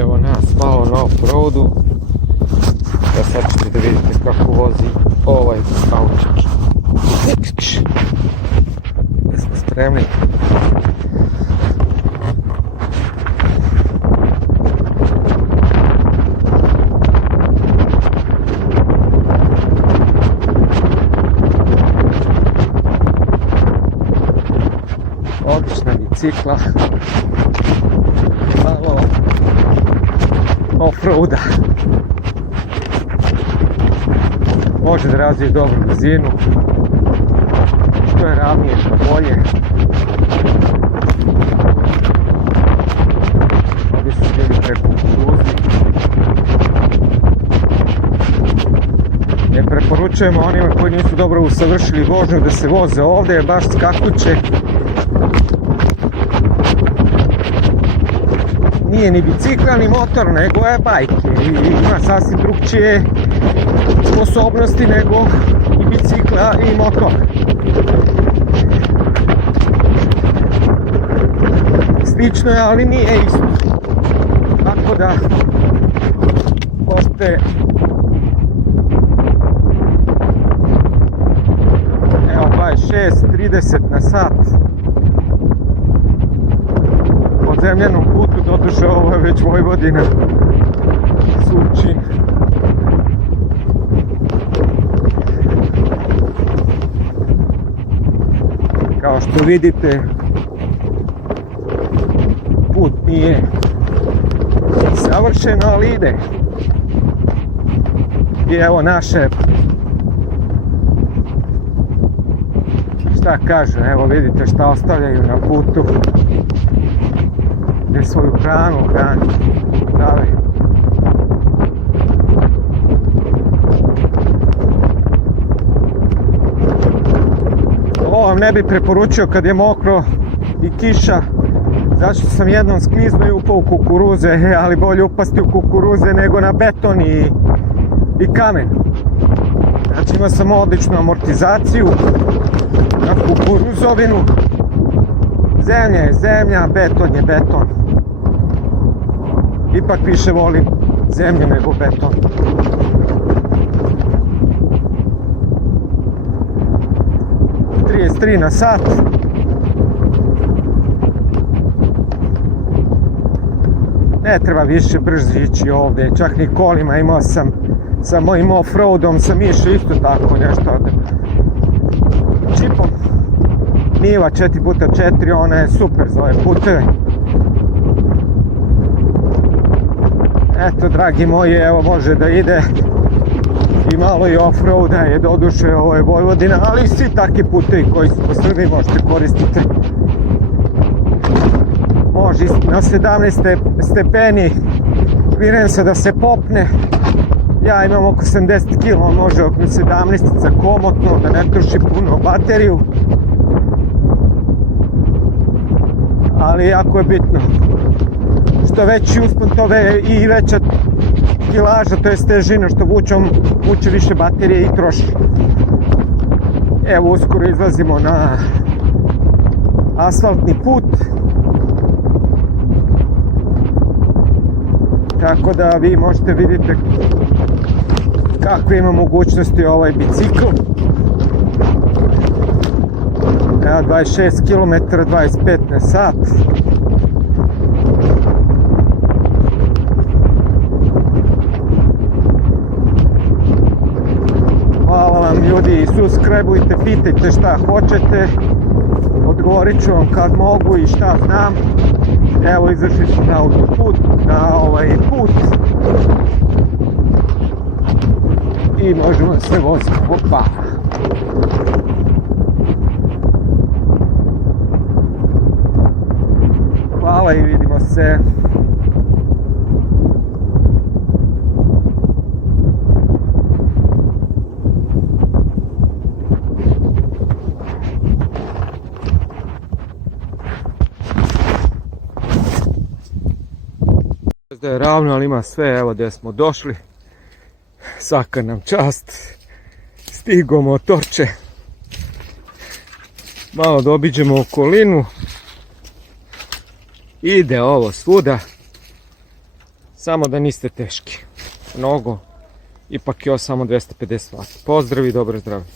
Evo nas malo na off-roadu. Da sad ćete da vidite kako vozi ovaj autić. Jesmo spremni? Odlična bicikla. Malo off-roada. Može da razvije dobru brzinu. Što je ravnije, što bolje. Ovdje su bili preko kukuruzi. Ne preporučujemo onima koji nisu dobro usavršili vožnju da se voze ovdje, je baš skakuće. Nije ni bicikla ni motor, nego je bajke i ima sasvim drugčije sposobnosti nego i bicikla i motor. Slično je, ali nije isto. Tako da postoje evo 26-30 na sat po zemljanom putu, doduše ovo je već Vojvodina, Surčin. Kao što vidite, put nije savršen, ali ide. I evo naše, šta kažu, evo vidite šta ostavljaju na putu, gdje svoju hranu prave. Ovo vam ne bi preporučio kad je mokro i kiša, zašto sam jednom skliznuo i upao u kukuruze, ali bolje upasti u kukuruze nego na beton i kamen. Znači imao sam odličnu amortizaciju na kukuruzovinu. Zemlja je zemlja, beton je beton. Ipak više volim zemlju nego beton. ...33 na sat. Ne treba više brzo ići ovdje, čak ni kolima imao sam, sa mojim off-roadom sam išao isto tako nešto. Čipom Niva 4x4, ona je super za ove puteve. Eto, dragi moji, evo može da ide i malo i off-roada je, doduše ovo je Vojvodina, ali svi takvi putevi koji su po Srbiji možete koristiti. Može na 17 stepeni Firenze da se popne. Ja imam oko 80 kg, može oko 17 komotno, da ne troši puno bateriju. Ali jako je bitno. Što veći uspon, to i veća kilaža, to je težina, što vuče više baterije i troši. Evo uskoro izlazimo na asfaltni put. Tako da vi možete vidjeti kakve ima mogućnosti ovaj bicikl. Evo 26 km, 25 na sat. Hvala vam ljudi, subscribeujte, pitajte šta hoćete. Odgovorit ću vam kad mogu i šta znam. Evo izašli smo na autoput, na ovaj put. I možemo se voziti. Opa! Hvala i vidimo se. Da je ravno, ali ima sve, evo gdje smo došli. Svaka nam čast. Stigo motorče. Malo da obiđemo okolinu. Ide ovo svuda. Samo da niste teški. Mnogo. Ipak je ovo samo 250 W. Pozdrav i dobro zdravlje.